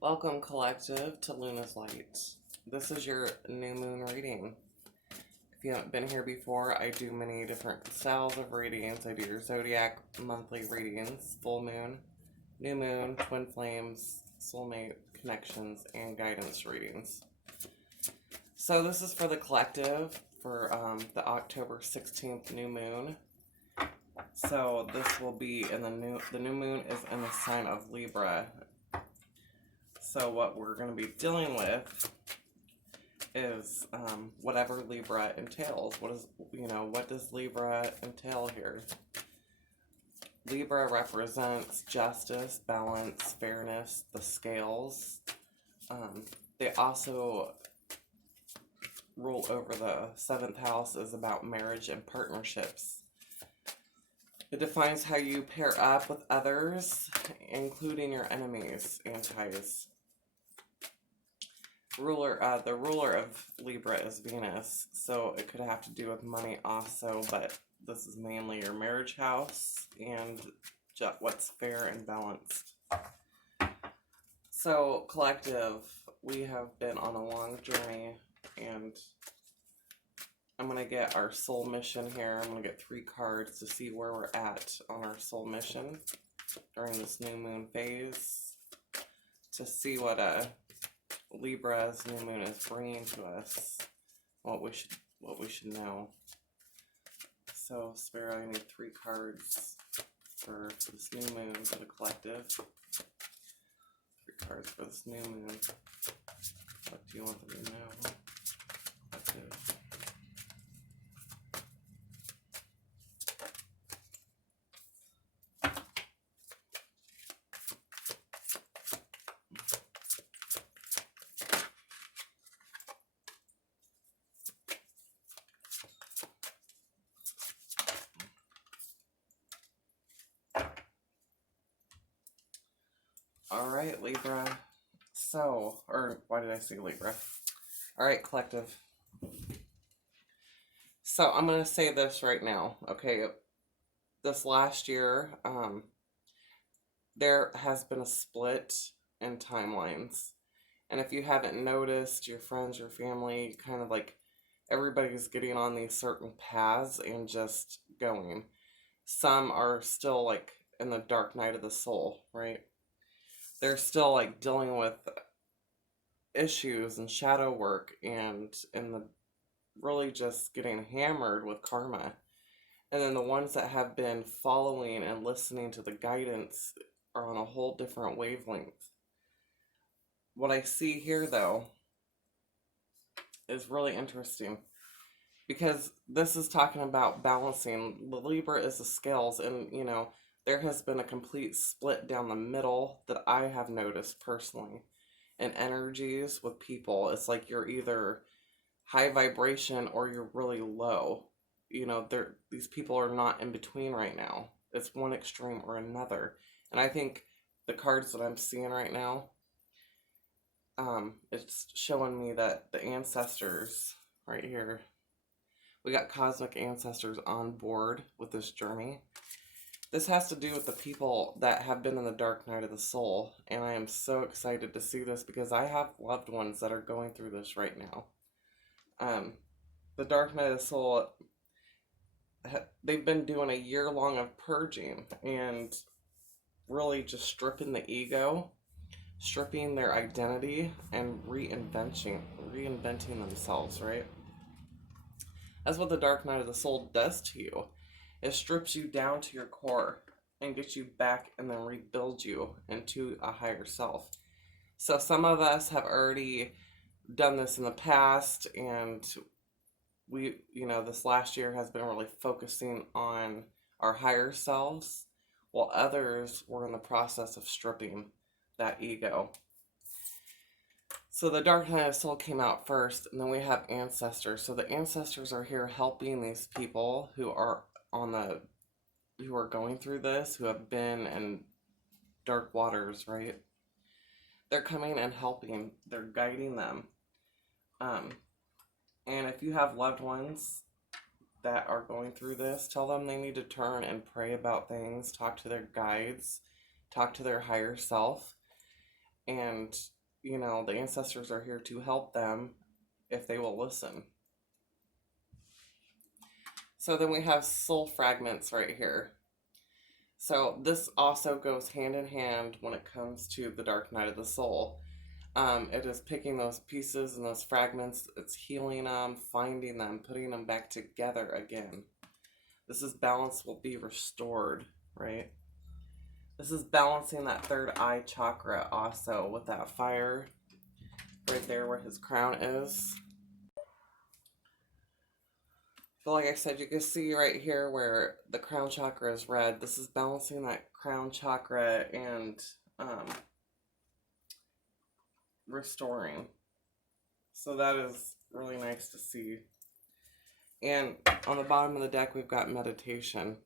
Welcome, collective, to Luna's Light. This is your new moon reading. If you haven't been here before, I do many different styles of readings. I do your zodiac monthly readings, full moon, new moon, twin flames, soulmate connections, and guidance readings. So this is for the collective for the October 16th new moon. So this will be in the new moon is in the sign of Libra. So what we're going to be dealing with is whatever Libra entails. What does Libra entail here? Libra represents justice, balance, fairness, the scales. They also rule over the 7th house, is about marriage and partnerships. It defines how you pair up with others, including your enemies and ties. The ruler of Libra is Venus, so it could have to do with money also, but this is mainly your marriage house and what's fair and balanced. So, collective, we have been on a long journey, and I'm going to get our soul mission here. I'm going to get 3 cards to see where we're at on our soul mission during this new moon phase, to see what Libra's new moon is bringing to us, what we should know. So, Spirit, I need 3 cards for this new moon for the collective. 3 cards for this new moon. What do you want them to know? Collective. Alright, Libra. So, or why did I say Libra? Alright, collective. So, I'm going to say this right now, okay? This last year, there has been a split in timelines. And if you haven't noticed, your friends, your family, kind of like everybody's getting on these certain paths and just going. Some are still like in the dark night of the soul, right? They're still like dealing with issues and shadow work and the really just getting hammered with karma. And then the ones that have been following and listening to the guidance are on a whole different wavelength. What I see here, though, is really interesting, because this is talking about balancing. The Libra is the scales, and there has been a complete split down the middle that I have noticed personally in energies with people. It's like you're either high vibration or you're really low. These people are not in between right now. It's one extreme or another. And I think the cards that I'm seeing right now, it's showing me that the ancestors right here, we got cosmic ancestors on board with this journey. This has to do with the people that have been in the dark night of the soul, and I am so excited to see this because I have loved ones that are going through this right now. The dark night of the soul, they've been doing a year long of purging and really just stripping the ego, stripping their identity, and reinventing themselves, right? That's what the dark night of the soul does to you. It strips you down to your core and gets you back and then rebuilds you into a higher self. So some of us have already done this in the past, and this last year has been really focusing on our higher selves, while others were in the process of stripping that ego. So the dark night of the soul came out first, and then we have ancestors. So the ancestors are here helping these people who are going through this, who have been in dark waters, right? They're coming and helping. They're guiding them. And if you have loved ones that are going through this, tell them they need to turn and pray about things, talk to their guides, talk to their higher self, And, you know, the ancestors are here to help them if they will listen. So then we have soul fragments right here. So this also goes hand in hand when it comes to the dark night of the soul. It is picking those pieces and those fragments, it's healing them, finding them, putting them back together again. This is balance will be restored, right? This is balancing that third eye chakra also with that fire right there where his crown is. So like I said, you can see right here where the crown chakra is red. This is balancing that crown chakra and restoring. So that is really nice to see. And on the bottom of the deck, we've got meditation.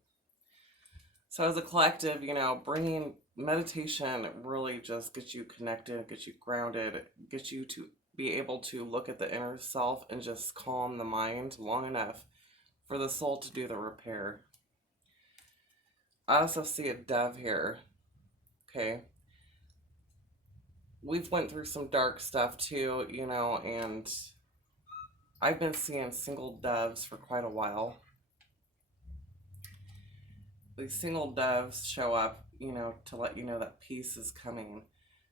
So as a collective, you know, bringing meditation really just gets you connected, gets you grounded, gets you to be able to look at the inner self and just calm the mind long enough for the soul to do the repair. I also see a dove here. Okay. We've went through some dark stuff too, you know, and I've been seeing single doves for quite a while. These single doves show up, you know, to let you know that peace is coming.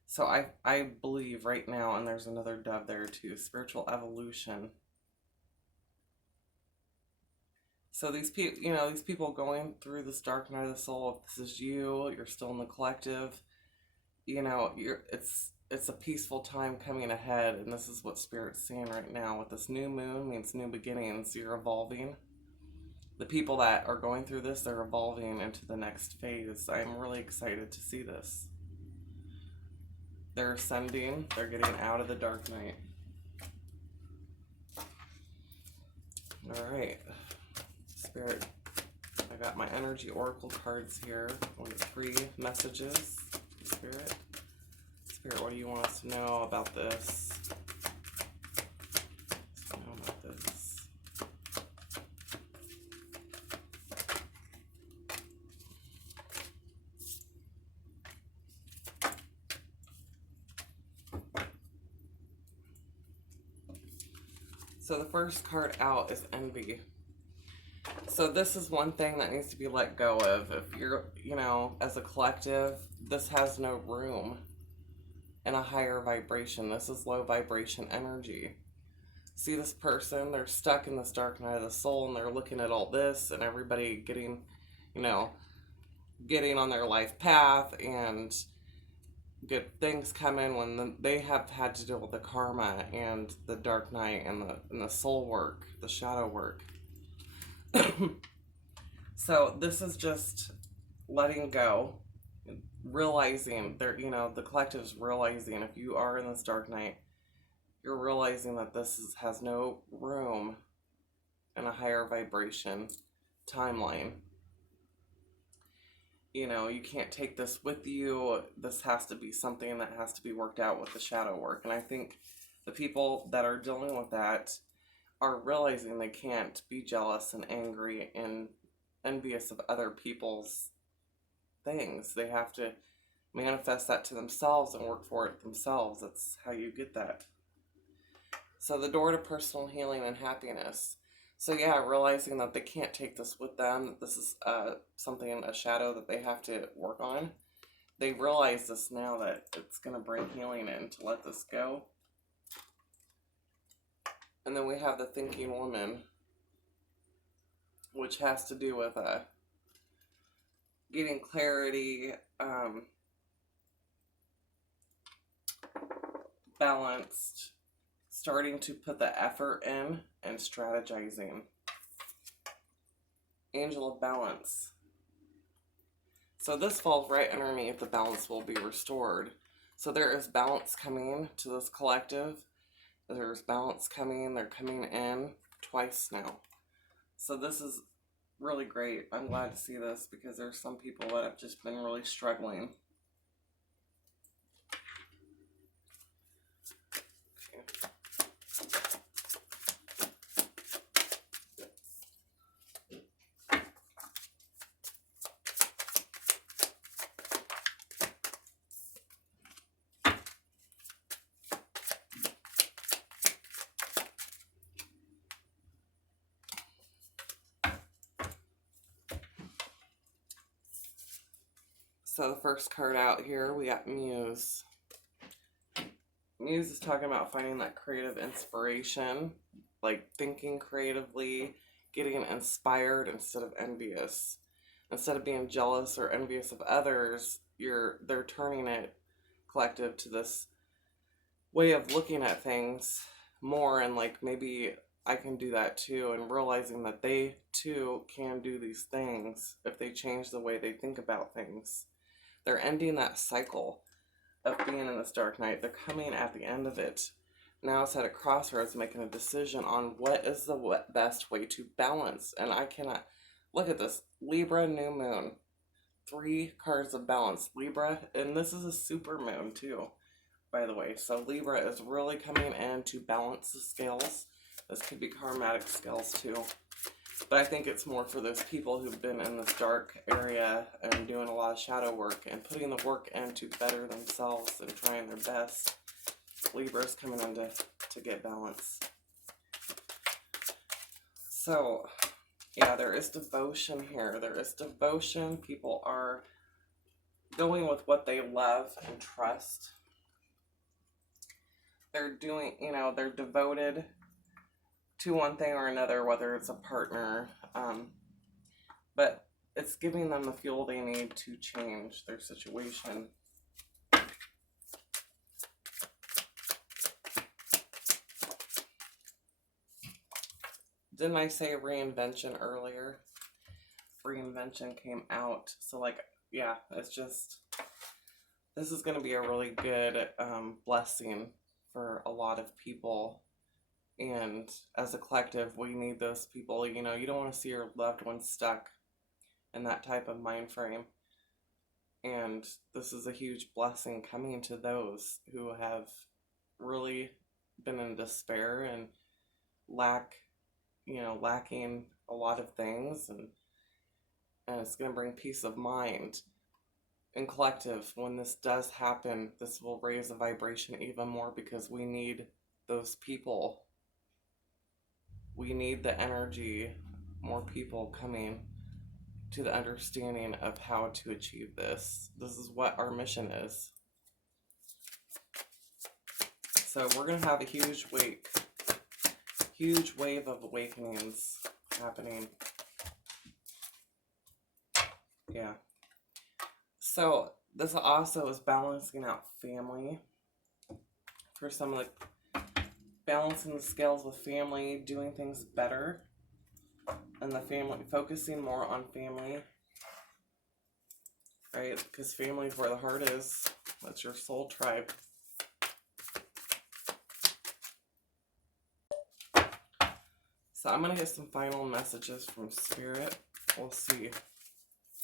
So I believe right now, and there's another dove there too, spiritual evolution. So these people, you know, these people going through this dark night of the soul, if this is you, you're still in the collective, you know, it's a peaceful time coming ahead, and this is what Spirit's seeing right now. With this new moon means new beginnings. You're evolving. The people that are going through this, they're evolving into the next phase. I'm really excited to see this. They're ascending. They're getting out of the dark night. All right. Spirit, I got my energy oracle cards here. I want 3 messages. Spirit. Spirit, what do you want us to know about this? So the first card out is envy. So this is one thing that needs to be let go of. If you're, you know, as a collective, this has no room in a higher vibration. This is low vibration energy. See this person, they're stuck in this dark night of the soul, and they're looking at all this and everybody getting, you know, getting on their life path and good things coming when they have had to deal with the karma and the dark night and the soul work, the shadow work. So this is just letting go, realizing there, you know, the collective's realizing if you are in this dark night, you're realizing that this has no room in a higher vibration timeline. You know, you can't take this with you. This has to be something that has to be worked out with the shadow work. And I think the people that are dealing with that are realizing they can't be jealous and angry and envious of other people's things. They have to manifest that to themselves and work for it themselves. That's how you get that. So the door to personal healing and happiness. So yeah, realizing that they can't take this with them, that this is something, a shadow that they have to work on. They realize this now, that it's going to bring healing in to let this go. And then we have the thinking woman, which has to do with getting clarity, balanced, starting to put the effort in, and strategizing. Angel of balance. So this falls right underneath the balance will be restored. So there is balance coming to this collective. There's balance coming. They're coming in twice now. So this is really great. I'm glad to see this because there's some people that have just been really struggling. So the first card out here, we got Muse. Muse is talking about finding that creative inspiration, like thinking creatively, getting inspired instead of envious. Instead of being jealous or envious of others, they're turning it, collective, to this way of looking at things more, and like, maybe I can do that too, and realizing that they too can do these things if they change the way they think about things. They're ending that cycle of being in this dark night. They're coming at the end of it. Now it's at a crossroads, making a decision on what is the best way to balance. And I cannot look at this. Libra new moon, 3 cards of balance. Libra, and this is a super moon too, by the way. So Libra is really coming in to balance the scales. This could be karmatic scales too. But I think it's more for those people who've been in this dark area and doing a lot of shadow work and putting the work in to better themselves and trying their best. Libra's coming in to get balance. So, yeah, there is devotion here. There is devotion. People are going with what they love and trust. They're doing, they're devoted to one thing or another, whether it's a partner, but it's giving them the fuel they need to change their situation. Didn't I say reinvention earlier? Reinvention came out. So, like, yeah, it's just, this is going to be a really good blessing for a lot of people. And as a collective, we need those people. You don't want to see your loved ones stuck in that type of mind frame. And this is a huge blessing coming to those who have really been in despair and lacking a lot of things. And it's going to bring peace of mind. And collective, when this does happen, this will raise the vibration even more, because we need those people. We need the energy, more people coming to the understanding of how to achieve this. This is what our mission is. So we're going to have a huge wave of awakenings happening. Yeah. So this also is balancing out family. For some, like, balancing the scales with family, doing things better, and the family, focusing more on family, right? Because family is where the heart is. That's your soul tribe. So I'm going to get some final messages from Spirit. We'll see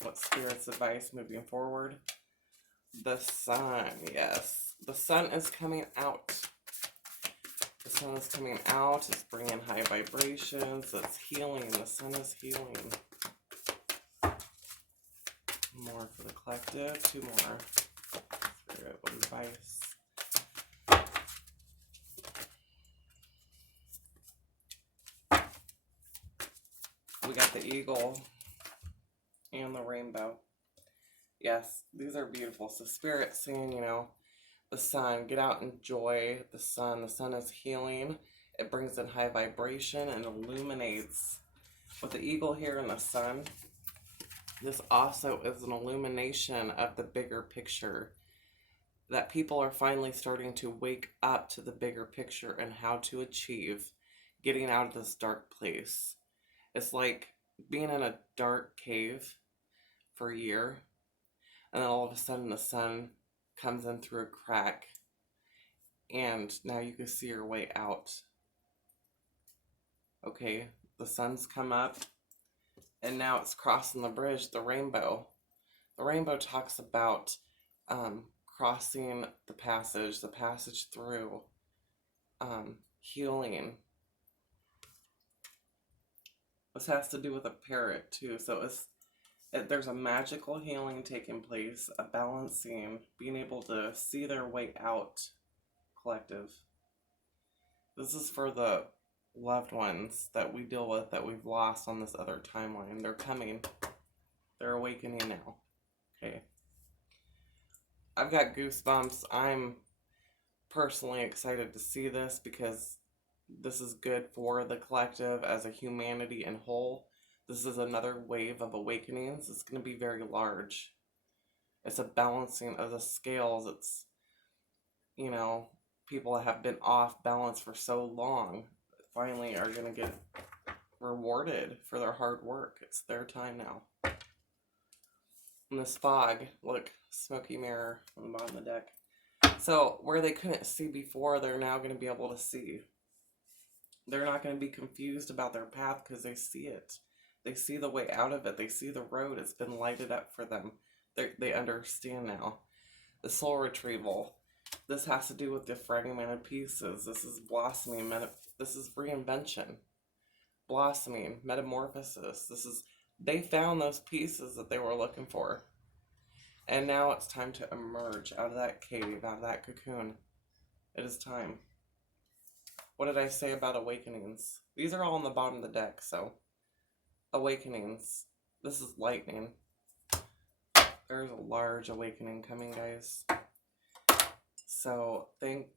what Spirit's advice moving forward. The sun, yes. The sun is coming out. The sun is coming out. It's bringing high vibrations. It's healing. The sun is healing. More for the collective. 2 more. Spirit advice. We got the eagle and the rainbow. Yes, these are beautiful. So Spirit saying, the sun, get out and enjoy the sun. The sun is healing. It brings in high vibration and illuminates. With the eagle here and the sun, this also is an illumination of the bigger picture. That people are finally starting to wake up to the bigger picture and how to achieve getting out of this dark place. It's like being in a dark cave for a year, and then all of a sudden the sun comes in through a crack, and now you can see your way out. Okay, the sun's come up, and now it's crossing the bridge, the rainbow. The rainbow talks about crossing the passage through, healing. This has to do with a parrot too, so there's a magical healing taking place, a balancing, being able to see their way out, collective. This is for the loved ones that we deal with, that we've lost on this other timeline. They're coming. They're awakening now. Okay. I've got goosebumps. I'm personally excited to see this because this is good for the collective as a humanity in whole. This is another wave of awakenings. It's going to be very large. It's a balancing of the scales. It's, you know, people that have been off balance for so long finally are going to get rewarded for their hard work. It's their time now. And this fog, look, smoky mirror on the bottom of the deck. So where they couldn't see before, they're now going to be able to see. They're not going to be confused about their path because they see it. They see the way out of it. They see the road. It's been lighted up for them. They understand now. The soul retrieval. This has to do with the fragmented pieces. This is blossoming. This is reinvention. Blossoming. Metamorphosis. They found those pieces that they were looking for. And now it's time to emerge out of that cave, out of that cocoon. It is time. What did I say about awakenings? These are all on the bottom of the deck, so. Awakenings. This is lightning. There's a large awakening coming, guys. So, thank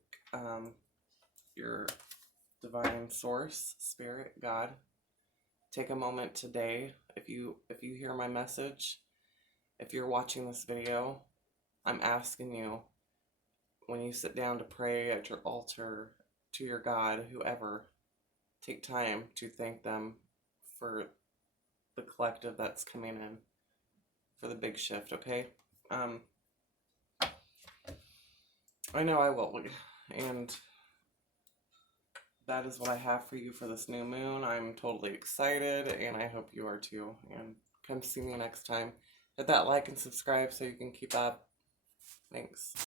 your divine source, spirit, God. Take a moment today. If you hear my message, if you're watching this video, I'm asking you, when you sit down to pray at your altar, to your God, whoever, take time to thank them for the collective that's coming in, for the big shift, okay? I know I will, and that is what I have for you for this new moon. I'm totally excited, and I hope you are too, and come see me next time. Hit that like and subscribe so you can keep up. Thanks.